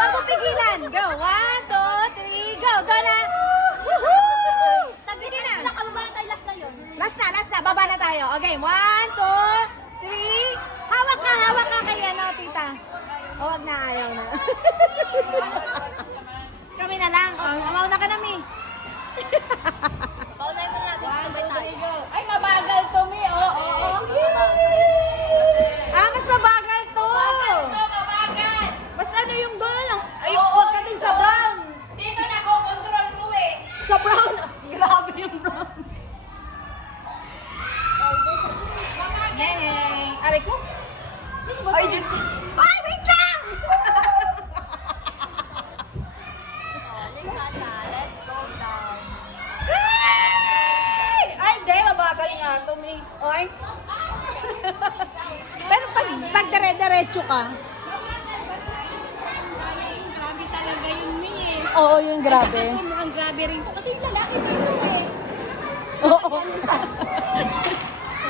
Huwag mo pigilan. Go. 1, 2, 3, go. Go na. Woohoo! Sige na. Nakababa na tayo last na yun. Last na. Baba na tayo. Okay, 1, 2, 3. Hawak ka kay ano, tita. O, wag na, ayaw na. Kami na lang. Amauna ka na, Mi. Paunay mo natin. Sabay tayo. Ay, mabagal to, Mi. Oo. Mas mabagal to. Mabagal. Mas ano yung brown? Ay, Oo, huwag ka din sa brown. Dito na ko, control ko eh. Sa brown. Grabe yung brown. Yay! Aray ko? Sino ba? Ay, dyan. Ay, wait lang! Let's go down. Ay, hindi. Mabagal nga ito, Mi. Ay. Pero pag dire-diretso ka. Grabe talaga yun, Mi eh. Oo, yung grabe. Mukhang grabe rin to. Kasi yung lalaki dito eh. Oo.